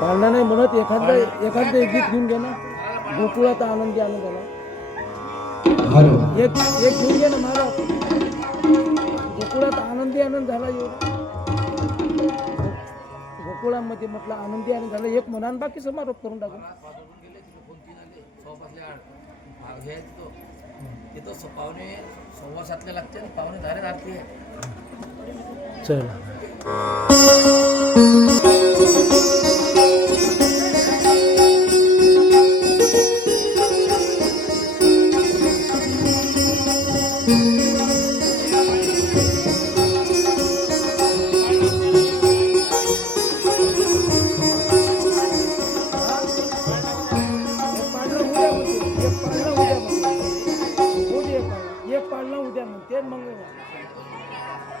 पाळणा नाही म्हणत एखादं गीत घेऊन घे ना. गोकुळात आनंदी आनंदाला एक घेऊन घे ना महाराज. गोकुळात आनंदी आनंद झाला. गोकुळामध्ये म्हटलं आनंदी आनंद झाला. एक म्हणान बाकी समारोप करून टाकू. पाहुणे सव्वा सातले लागते. पाहुणे धारे धारते. चला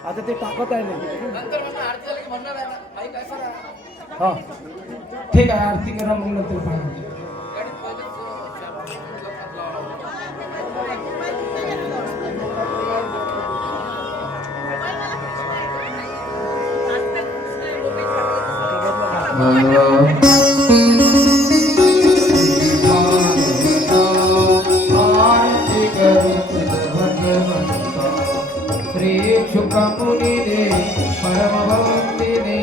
आता ते टाकत आहे हा ठीक आहे. आरती करा मग नंतर पाहिजे. शुकमुनिने परमभक्तिने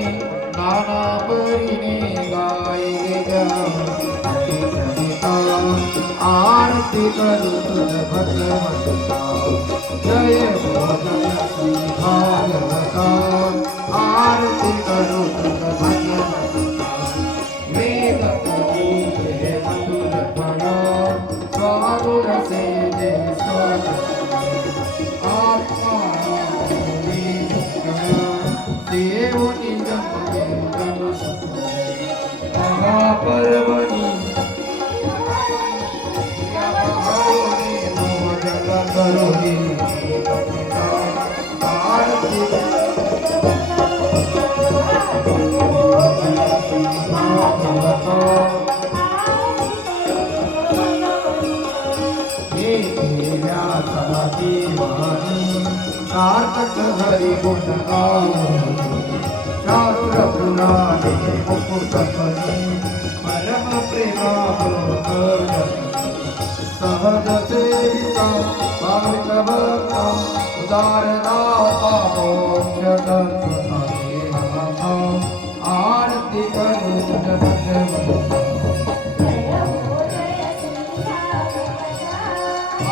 नाना परीने गायले गीता आरती करू तुझ भगवंता. जय जय श्री भागवता आरती करू तुझ भगवंता. वेद तुझे मधुर फळा स्वागुण से जय स्वागत पर्वणी करोगे कार्तक हरि गुण चारुर पुराणे मुकुट परम प्रेमा सहज सेविका भाविक भक्ता उदारदाता मोक्षदाता आरती करू तुझ भगवंता.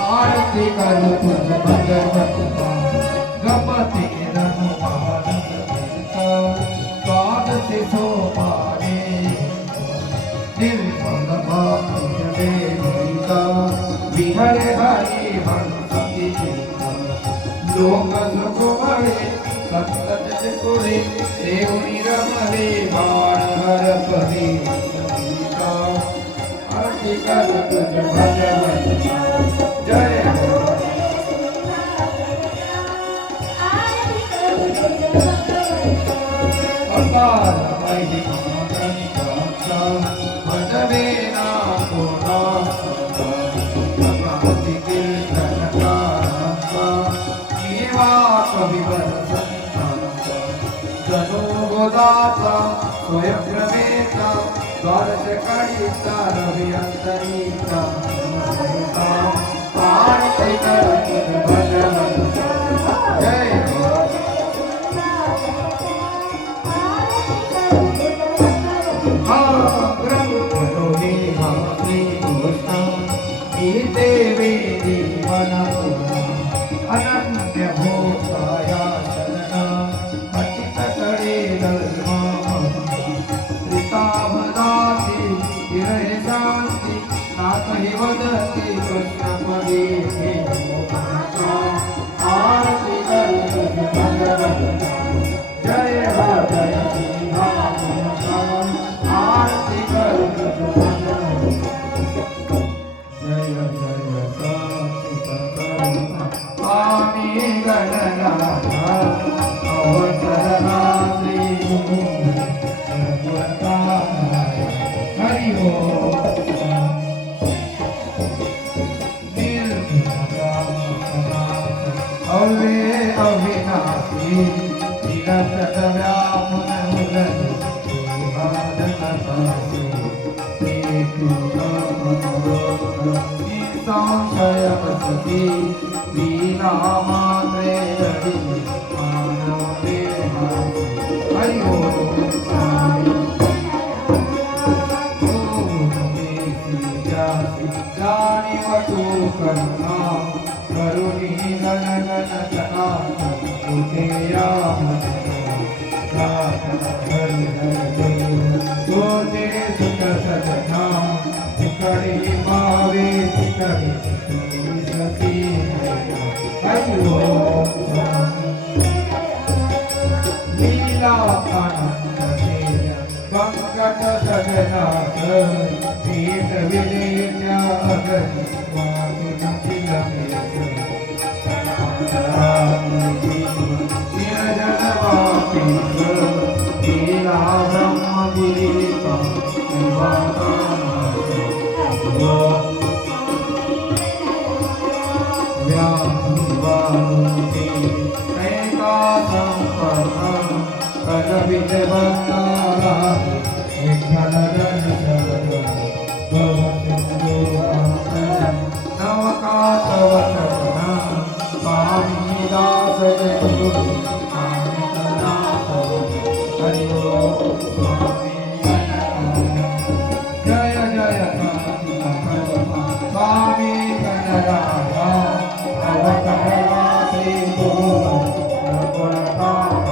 आरती करू तुझ भगवंता. गपति रघुमान स्वागत सोपाने निर्मल भाग्य देविका विहर हरि हंसति लोक सुख बड़े सतत पुरे देवनी रमरे बाण हर परि आरती कर तुझ भगवंता. जय हो अपार महिमा ग्रंथा भजवेना कोना भगवती कीर्तन गाथा मेवा कविवर संतांचा जनो गोदाता स्वयंप्रवेता द्वादश कळीचा रवी अंतरीचा आरती कर तुझ भगवंता. जय देवी जीवन अनन्य भूताया शरणा पतित करे धर्मा ऋता भदाति विरह शांति नाथ हिव वदति कृष्णपदे आरती करो भगवन् जय हो जय श्री राम आरती करो भगवन् जय जय सच्चिदानंद स्वामी गणनाथ अवतरणा श्री भगवताय हरि ओम अव्ये अविनाशी निरसत व्यापन मुदन भादनपासी हेतु संशय वसति लीला मात्रे रवि मानव देहासी हरि ओम स्वामी जानी वटू करुणा करुणी गण गण सका उठेया गोटे सुख सजना सुखड़ी पावे सुखड़ी सती हरि ओम लीला आनंद तेज पंकज सजना पीठ विजय अगन वासु लीला ब्रह्म गीता व्यासुवानुति कैका संपन्न कल विजयवतारा विठ्ठल जन शरण भवतु नवकातवचना स्वामी दास गुरु हरि ओम स्वामी जय जय स्वामी गणराया अवतरणा श्री गुरु भगवताय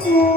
हॅलो